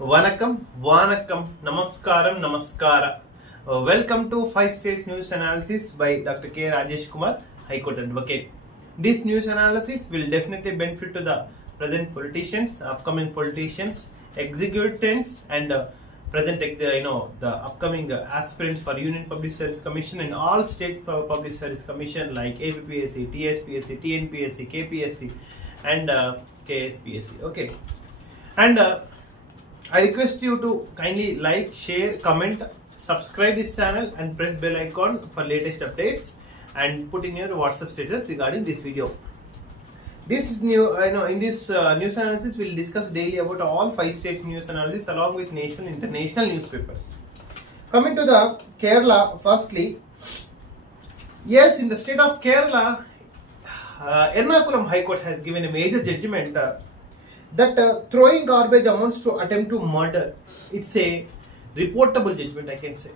Vanakkam, Vanakkam, Namaskaram, Namaskara. Welcome to 5 States News Analysis by Dr. K. Rajesh Kumar, High Court Advocate. This news analysis will definitely benefit to the present politicians, upcoming politicians, executives, and present, the upcoming aspirants for Union Public Service Commission and all state public service commission like APPSC, TSPSC, TNPSC, KPSC, and KSPSC. Okay, and I request you to kindly like, share, comment, subscribe this channel and press bell icon for latest updates and put in your WhatsApp status regarding this video. This in this news analysis we'll discuss daily about all 5 state news analysis along with national and international newspapers. Coming to the Kerala, firstly, yes, in the state of Kerala, Ernakulam High Court has given a major judgment that throwing garbage amounts to attempt to murder. It's a reportable judgment, I can say.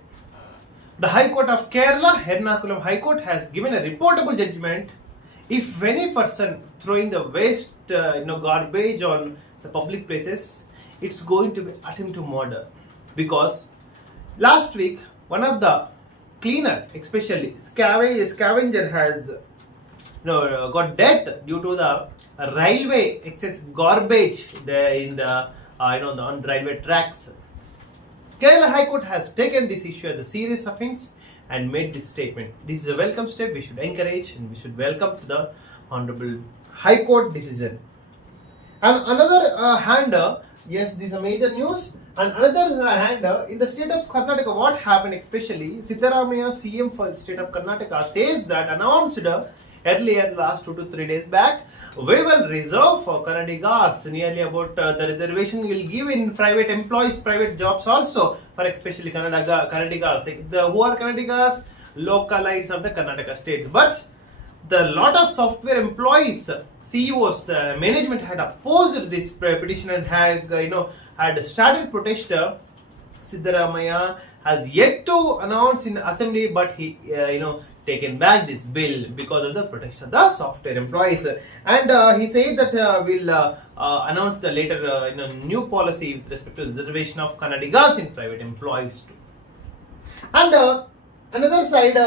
The High Court of Kerala, Ernakulam High Court, has given a reportable judgment. If any person throwing the waste, garbage on the public places, it's going to be attempt to murder. Because last week, one of the cleaner, especially scavenger, has got death due to the railway excess garbage in the on railway tracks. Kerala High Court has taken this issue as a serious offence and made this statement. This is a welcome step. We should encourage and we should welcome to the Honorable High Court decision. And another hand, yes, this is a major news. And another hand, in the state of Karnataka, what happened especially, Siddaramaiah, CM for the state of Karnataka, says that announced earlier, last 2 to 3 days back, we will reserve for Kannadigas nearly about the reservation will give in private employees, private jobs also for especially Kannadigas. Who are Kannadigas? Localites of the Karnataka states. But the lot of software employees, CEOs, management had opposed this petition and had started protest. Siddaramaiah has yet to announce in assembly, but he taken back this bill because of the protection of the software employees, and he said that we'll announce the later new policy with respect to reservation of Kannadigas in private employees too. And another side, they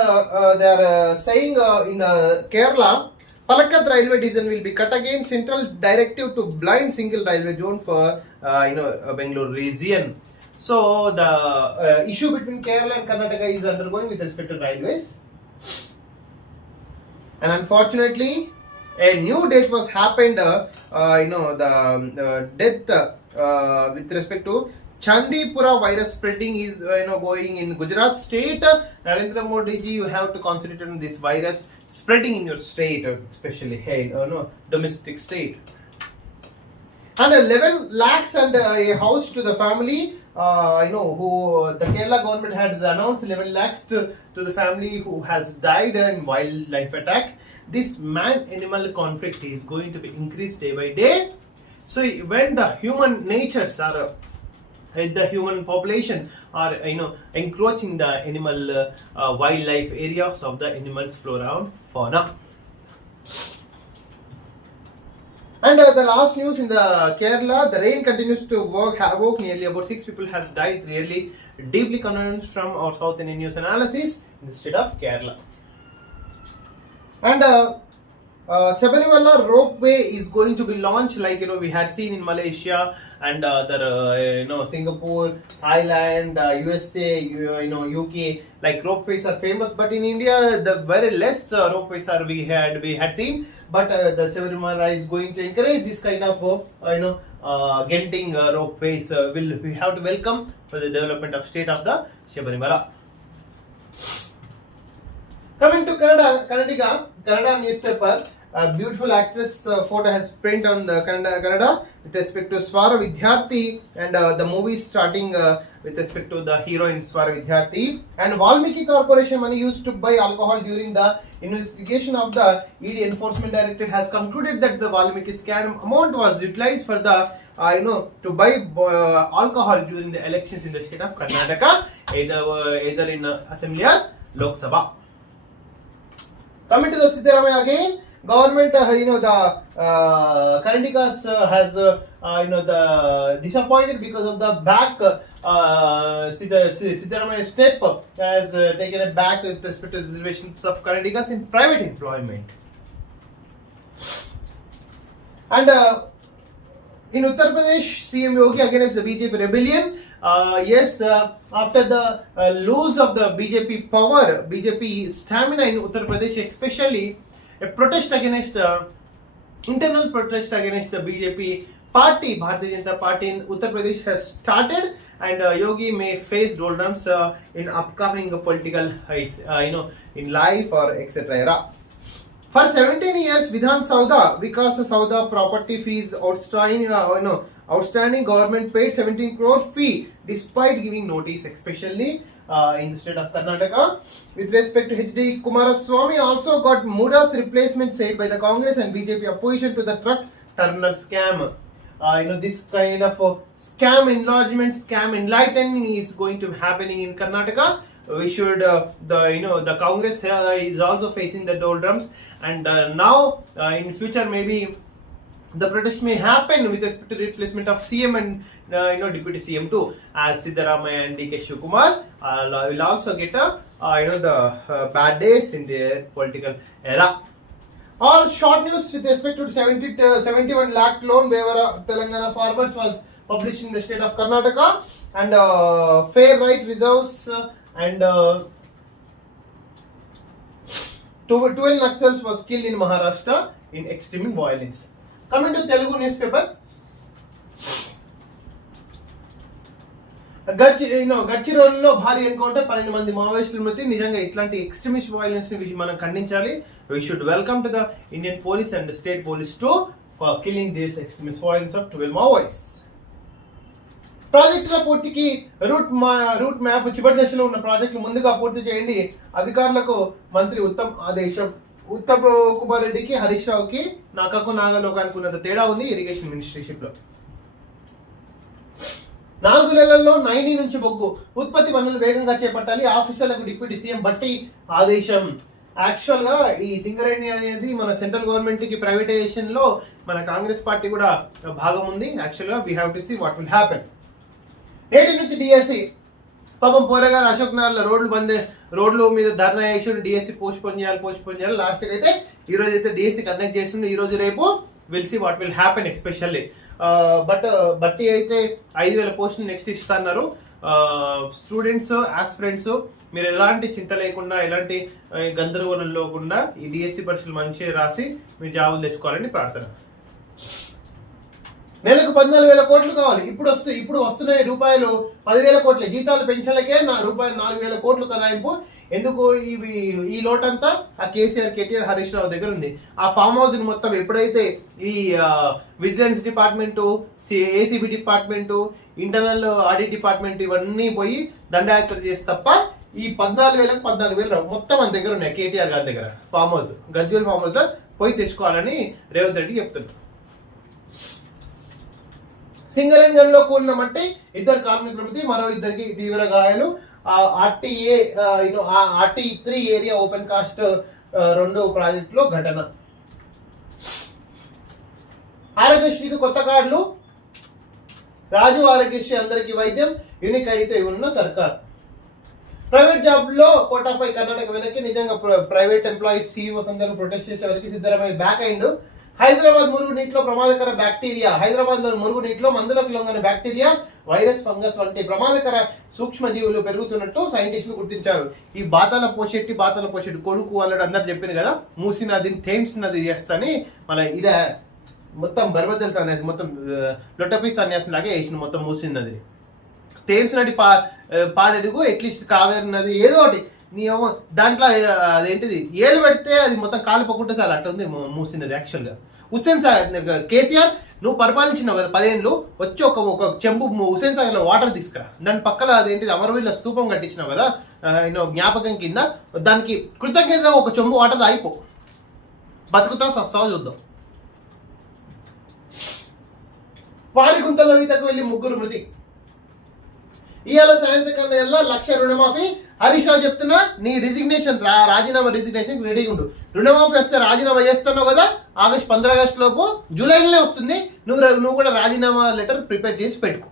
are saying in the Kerala, Palakkad railway division will be cut again. Central directive to blind single railway zone for Bangalore region. So the issue between Kerala and Karnataka is undergoing with respect to railways. And unfortunately, a new death was happened. The death with respect to Chandipura virus spreading is going in Gujarat state. Narendra Modi ji, you have to concentrate on this virus spreading in your state, especially domestic state. And 11 lakhs and a house to the family. Who the Kerala government has announced 11 lakhs to the family who has died in wildlife attack. This man-animal conflict is going to be increased day by day. So when the human natures are the human population are encroaching the animal wildlife areas of the animals flora and fauna. And the last news in the Kerala, the rain continues to work havoc. Nearly about 6 people has died. Really deeply condemned from our South Indian news analysis in the state of Kerala. And Sabarimala ropeway is going to be launched, like we had seen in Malaysia and Singapore, Thailand, USA, UK. Like ropeways are famous, but in India the very less ropeways are we had seen. But the Sabarimala is going to encourage this kind of getting ropeways. We have to welcome for the development of state of the Sabarimala. Coming to Kannada newspaper. A beautiful actress photo has printed on the Kannada with respect to Swara Vidyarthi, and the movie starting with respect to the heroine Swara Vidyarthi. And Valmiki Corporation money used to buy alcohol during the investigation of the ED Enforcement Directorate has concluded that the Valmiki scam amount was utilized for the to buy alcohol during the elections in the state of Karnataka, either in Assembly or Lok Sabha. Coming to the Siddaramaiah again. Government, the Kannadigas has the disappointed because of the back Siddaramaiah step has taken a back with respect to reservations of Kannadigas in private employment. And in Uttar Pradesh, CM Yogi against the BJP rebellion. After the lose of the BJP power, BJP stamina in Uttar Pradesh, especially a protest against internal protest against the BJP party, Bharatiya Janata Party in Uttar Pradesh has started, and Yogi may face doldrums in upcoming political in life or etc. era. For 17 years, Vidhan Sauda, Vikas Sauda property fees outstanding government paid 17 crore fee despite giving notice, especially in the state of Karnataka. With respect to HD Kumaraswamy, also got Muda's replacement said by the Congress and BJP opposition to the truck terminal scam. This kind of scam enlargement, scam enlightening is going to happening in Karnataka. We should the Congress is also facing the doldrums, and now in future maybe the protest may happen with respect to replacement of CM and deputy CM too, as Siddaramaiah and DK Shivakumar will also get the bad days in their political era. All short news with respect to 71 lakh loan waiver Telangana farmers was published in the state of Karnataka, and fair right reserves and 12 Naxals was killed in Maharashtra in extreme violence. Coming to Telugu newspaper, గచ్చిరోడ్లో భారీ ఎన్కౌంటర్, 12 మంది మావోయిస్టుల మృతి. నిజంగా ఇట్లాంటి extremist violence ని మనం ఖండించాలి. We should welcome to the Indian police and the state police too for killing this extremist violence of 12 Maoists. ప్రాజెక్టుల పూర్తికి రూట్ మ్యాప్ చివరి దశలో ఉన్న ప్రాజెక్టులు ముందుగా పూర్తి చేయండి. అధికారులకు మంత్రి ఆదేశం. ఉత్తమ్ కుమార్ రెడ్డికి, హరీష్ రావుకి, నాకకు నాగలోకానికి ఉన్నంత తేడా ఉంది ఇరిగేషన్ మినిస్ట్రీషిప్ లో. 4 నెలల్లో 90 నుంచి బొగ్గు ఉత్పత్తి పనులు వేగంగా చేపట్టాలి. ఆఫీసర్లకు డిప్యూటీ సీఎం బట్టి ఆదేశం. యాక్చువల్ గా ఈ సింగరేణి అనేది మన సెంట్రల్ గవర్నమెంట్ కి ప్రైవేటైజేషన్ లో మన కాంగ్రెస్ పార్టీ కూడా భాగం ఉంది. యాక్చువల్ గా we have to see what will happen. నేటి నుంచి డిఎస్సి పాపం పోరగారు అశోక్ నగర్ రోడ్లు మీద ధర్నా చేసి డిఎస్సి పోస్ట్ పోన్ చేయాలి. లాస్ట్ అయితే ఈ రోజు అయితే డిఎస్సి కండక్ట్ చేస్తుండే. ఈ రోజు రేపు will see what will happen especially. బట్టి అయితే 5,000 పోస్టులు నెక్స్ట్ ఇస్తున్నారు. స్టూడెంట్స్, ఆస్పిరెంట్స్ మీరు ఎలాంటి చింత లేకుండా, ఎలాంటి గందరగోళం లేకుండా ఈ డిఎస్సి పరీక్షలు మంచిగా రాసి మీరు జాబులు తెచ్చుకోవాలని ప్రార్థన. నెలకు 14,000 కోట్లు కావాలి. ఇప్పుడు వస్తున్నాయి రూపాయలు 10,000 కోట్ల జీతాలు పెన్షన్లకే రూపాయలు 4,000 కోట్లు కదాయింపు. ఎందుకు ఈ లోటంతా ఆ కేసీఆర్, కేటీఆర్, హరీష్ రావు దగ్గర ఉంది. ఆ ఫామ్ హౌస్ ని మొత్తం ఎప్పుడైతే ఈ vigilance department, ACB department, internal audit department ఇవన్నీ పోయి దండయాత్ర చేసి తప్ప ఈ 14,000కు 14,000 రావు. మొత్తం మన దగ్గర ఉన్నాయి. కేటీఆర్ గారి దగ్గర farm house, Gajwel farm house లో పోయి తెచ్చుకోవాలని రేవంత్ రెడ్డి చెప్తున్నారు. సింగరేణిలో కూలిన మట్టి 2 కార్మికుల మృతి, మరో 2కి తీవ్ర గాయాలు. RT3 ఏరియా ఓపెన్ కాస్ట్ 2 ప్రాజెక్టులో ఘటన. ఆరోగ్యశ్రీకి కొత్త కార్డులు, రాజు ఆరోగ్యశ్రీ అందరికీ వైద్యం, యూనిక్ ఐడితో ఇవ్వనున్న సర్కార్. ప్రైవేట్ జాబ్ లో కోటాపై కర్ణాటక వెనక్కి. నిజంగా ప్రైవేట్ ఎంప్లాయీస్, సీఈఓస్ అందరూ ప్రొటెస్ట్ చేసే వరకు సిద్ధరామయ్య బ్యాక్ అయిండు. హైదరాబాద్ మురుగు నీటిలో ప్రమాదకర బ్యాక్టీరియా. హైదరాబాద్ లో మురుగు నీటిలో మందులకు లొంగని బ్యాక్టీరియా, వైరస్, ఫంగస్ వంటి ప్రమాదకర సూక్ష్మజీవులు పెరుగుతున్నట్టు సైంటిస్టులు గుర్తించారు. ఈ బాతాల పోషెట్టి కొడుకు వాళ్ళడు అందరు చెప్పింది కదా, మూసీ నదిని థేమ్స్ నది చేస్తాని మన ఇదే మొత్తం బర్బదల్ సన్యాసి, మొత్తం లొట్టపీ సన్యాసి లాగే వేసిన మొత్తం మూసీ నదిని. థేమ్స్ నది పాడెడుగు, అట్లీస్ట్ కావేరి నది ఏదో ఒకటి నీ దాంట్లో అదేంటిది ఏలు పెడితే అది మొత్తం కాలిపోకుండా సార్ అట్లా ఉంది మూసినది. యాక్చువల్గా హుస్సేన్ సాగర్ కేసీఆర్ నువ్వు పరిపాలించినావు కదా 10 ఏళ్ళు, వచ్చి ఒక చెంబు హుస్సేన్ సాగర్లో వాటర్ తీసుకురా. దాని పక్కన అదేంటిది అమరవీళ్ళ స్తూపం కట్టించినావు కదా జ్ఞాపకం కింద, దానికి కృతజ్ఞత ఒక చెంబు వాటర్ అయిపో, బతుకుతావు సస్తావో చూద్దాం. పారిగుంతలో ఈతకు వెళ్ళి 3 మృతి. ఇవాళ సాయంత్రం 1,00,000 రుణమాఫీ. హరీష్ రావు చెప్తున్నా, నీ రిజిగ్నేషన్ రాజీనామా రిజిగ్నేషన్ రెడీగా ఉండు. రుణమాఫీ వస్తే రాజీనామా చేస్తున్నావు కదా, 15 ఆగస్టు లోపు, జూలైలోనే వస్తుంది. నువ్వు కూడా రాజీనామా లెటర్ ప్రిపేర్ చేసి పెట్టుకో.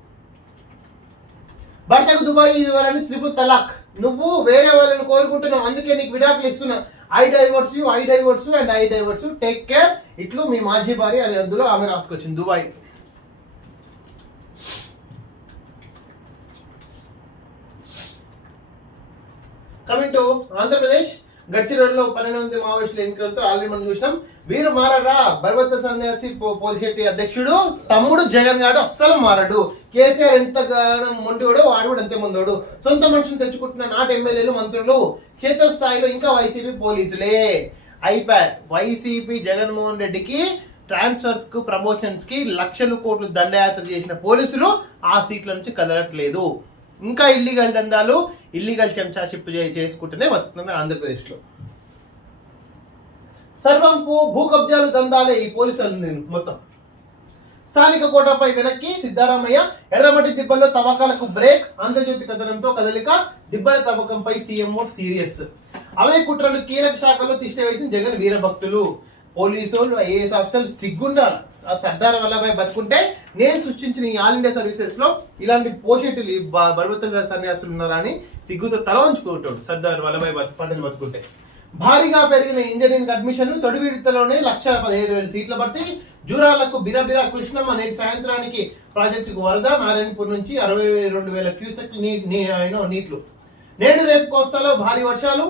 భర్తకు దుబాయ్ ఇవ్వాలని ట్రిపుల్ తలాక్. నువ్వు వేరే వాళ్ళని కోరుకుంటున్నావు, అందుకే నీకు విడాకులు ఇస్తున్నా. I divorce you and I divorce you, take care. ఇట్లు మీ మాజీ భార్య అని అందులో ఆమె రాసుకొచ్చింది దుబాయ్. కమింగ్ టు ఆంధ్రప్రదేశ్, గడ్చిరోడ్లో 12 మంది మావోయిస్టులు ఎన్నికలతో ఆల్రెడీ మనం చూసినాం. వీరు మారరా? బర్వత్త సన్యాసి పోలిశెట్టి అధ్యక్షుడు తమ్ముడు జగన్ గారు అస్సలు మారడు. కేసీఆర్ ఎంతగానో మొండివాడో వాడు కూడా అంతే ముందోడు. సొంత మనుషులు తెచ్చుకుంటున్న నాటి ఎమ్మెల్యేలు, మంత్రులు, క్షేత్ర స్థాయిలో ఇంకా వైసీపీ పోలీసులే. అయిపోయారు. వైసీపీ జగన్మోహన్ రెడ్డికి ట్రాన్స్ఫర్స్ కు, ప్రమోషన్స్ కి లక్షల కోట్లు దండయాత్ర చేసిన పోలీసులు ఆ సీట్ల నుంచి కదలట్లేదు. ఇంకా ఇల్లీగల్ దందాలు, ఇల్లీగల్ చెంచాషిప్ చేసుకుంటూనే బతుకుతున్నారు ఆంధ్రప్రదేశ్లో. సర్వంపు భూ కబ్జాలు దందాలే ఈ పోలీసులు మొత్తం. స్థానిక కోటపై వెనక్కి సిద్ధారామయ్య, ఎర్రమట్టి దిబ్బల్లో తవ్వకాలకు బ్రేక్. ఆంధ్రజ్యోతి కథనంతో కదలిక, దిబ్బల తవ్వకంపై సీఎంఓ సీరియస్. అవే కుట్రలు, కీలక శాఖలో తిష్ట వేసిన జగన్ వీరభక్తులు. పోలీసులు, ఐఏఎస్ ఆఫీసర్లు సిగ్గుండాలి. ఆ సర్దార్ వల్లభాయ్ బతుకుంటే నేను సృష్టించిన ఈ ఆల్ ఇండియా సర్వీసెస్ లో ఇలాంటి పోషెట్లు బర్వత్త సన్యాసులు ఉన్నారా అని సిగ్గుతో తల ఉంచుకుంటాడు సర్దార్ వల్లభాయ్ పటేల్ బతుకుంటే. భారీగా పెరిగిన ఇంజనీరింగ్ అడ్మిషన్లు, తొడి విడతలోనే 1,15,000 సీట్ల భర్తీ. జూరాలకు బిరబిరా కృష్ణమ్మ, నేటి సాయంత్రానికి ప్రాజెక్టుకు వరద. నారాయణపూర్ నుంచి 62,000 క్యూసెక్ నీళ్లు. నేడు రేపు కోస్తాలో భారీ వర్షాలు.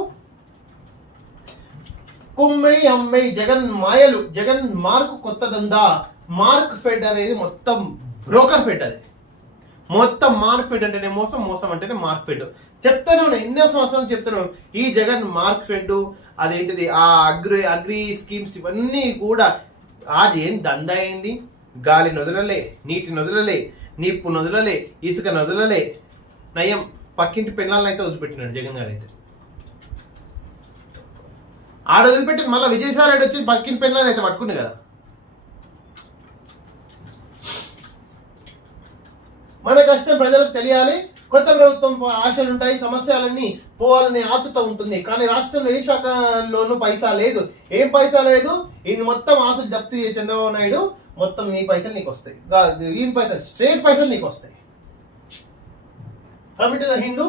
కుమ్మై అమ్మై జగన్ మాయలు, జగన్ మార్క్ కొత్త దందా. మార్క్ ఫెడ్ అనేది మొత్తం బ్రోకర్ ఫెడ్. అది మొత్తం మార్క్ ఫెడ్ అంటేనే మోసం, మోసం అంటేనే మార్క్ ఫెడ్. చెప్తాను, ఎన్నో సంవత్సరాలు చెప్తున్నాను. ఈ జగన్ మార్క్ ఫెడ్ అదేంటిది, ఆ అగ్రి స్కీమ్స్ ఇవన్నీ కూడా అది ఏం దందా అయింది. గాలి నొదలలే, నీటి నొదలలే, నిప్పు నొదలలే, ఇసుక నొదలలే. నయం పక్కింటి పెళ్ళాలను అయితే వదిలిపెట్టినాడు జగన్ గారు. అయితే ఆడ వదిలిపెట్టి మళ్ళీ విజయసాయి రెడ్డి వచ్చి పక్కిన పెళ్ళాలను అయితే పట్టుకుంది కదా. మన కష్టం ప్రజలకు తెలియాలి. కొత్త ప్రభుత్వం ఆశలుంటాయి, సమస్యలన్నీ పోవాలనే ఆతృత ఉంటుంది. కానీ రాష్ట్రంలో ఏ శాఖలోనూ పైసా లేదు. ఏం పైసా లేదు? ఇది మొత్తం ఆశలు జప్తు చంద్రబాబు నాయుడు. మొత్తం నీ పైసలు నీకు వస్తాయి, ఈయన పైసలు, స్ట్రేట్ పైసలు నీకు వస్తాయి. Coming to the Hindu,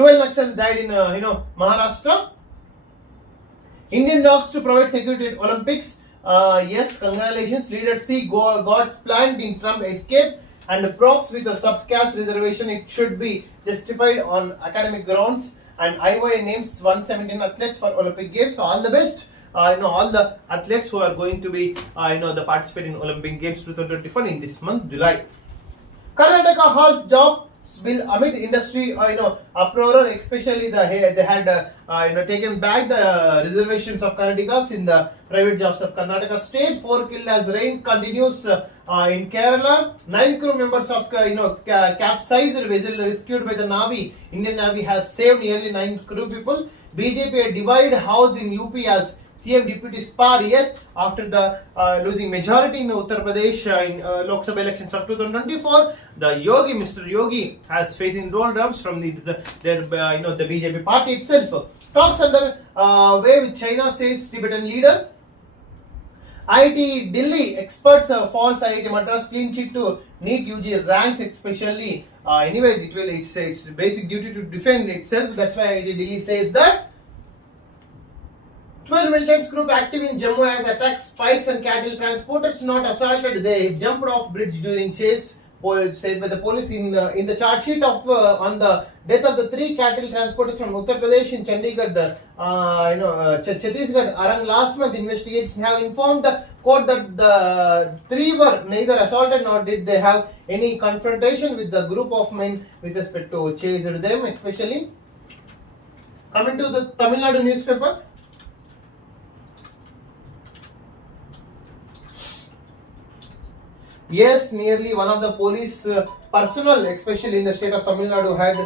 "12 Naxals died in Maharashtra. Indian dogs to provide security at Olympics. Yes, congratulations. Leaders see God's plan in Trump escape and props with a subcaste reservation. It should be justified on academic grounds. And IOA names 117 athletes for Olympic Games. So all the best. All the athletes who are going to be the participate in Olympic Games 2024 in this month, July. Karnataka halts job bill amid industry uproar, especially they had taken back the reservations of Karnatakas in the private jobs of Karnataka state. 4 killed as rain continues in Kerala. 9 crew members of capsized vessel rescued by the Navy. Indian Navy has saved nearly 9 crew people. BJP divide house in UP as CM deputy spar. Yes, after the losing majority in the Uttar Pradesh in Lok Sabha elections of 2024, the Mr. Yogi has facing roll drums from the BJP party itself. Talks under way with China, says Tibetan leader. IIT Delhi experts false IIT Madras clean sheet to NEET UG ranks, especially anyway it's basic duty to defend itself. That's why IIT Delhi says that 12 militant group active in Jammu as attacks spikes and cattle transporters not assaulted. They jumped off bridge during chase, said by the police in the charge sheet of on the death of the 3 cattle transporters from Uttar Pradesh in Chandigarh, Chhattisgarh. Around last month, investigators have informed the court that the 3 were neither assaulted nor did they have any confrontation with the group of men with respect to chase them, especially. Coming to the Tamil Nadu newspaper. Yes, nearly one of the police personnel, especially in the state of Tamil Nadu, had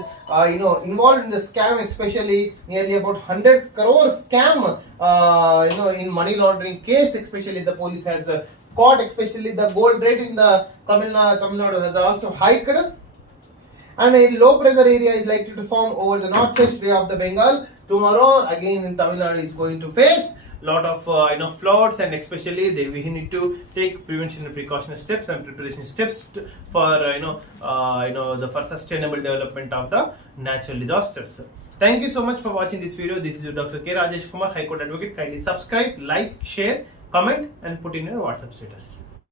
involved in the scam, especially nearly about 100 crore scam in money laundering case. Especially the police has caught, especially the gold rate in the Tamil Nadu has also hiked, and a low pressure area is likely to form over the northwest bay of the Bengal. Tomorrow again in Tamil Nadu is going to face lot of floods, and especially we need to take prevention and precautionary steps and preparation steps for for sustainable development of the natural disasters. Thank you so much for watching this video. This is your Dr. K. Rajesh Kumar, High Court Advocate. Kindly subscribe, like, share, comment and put in your WhatsApp status.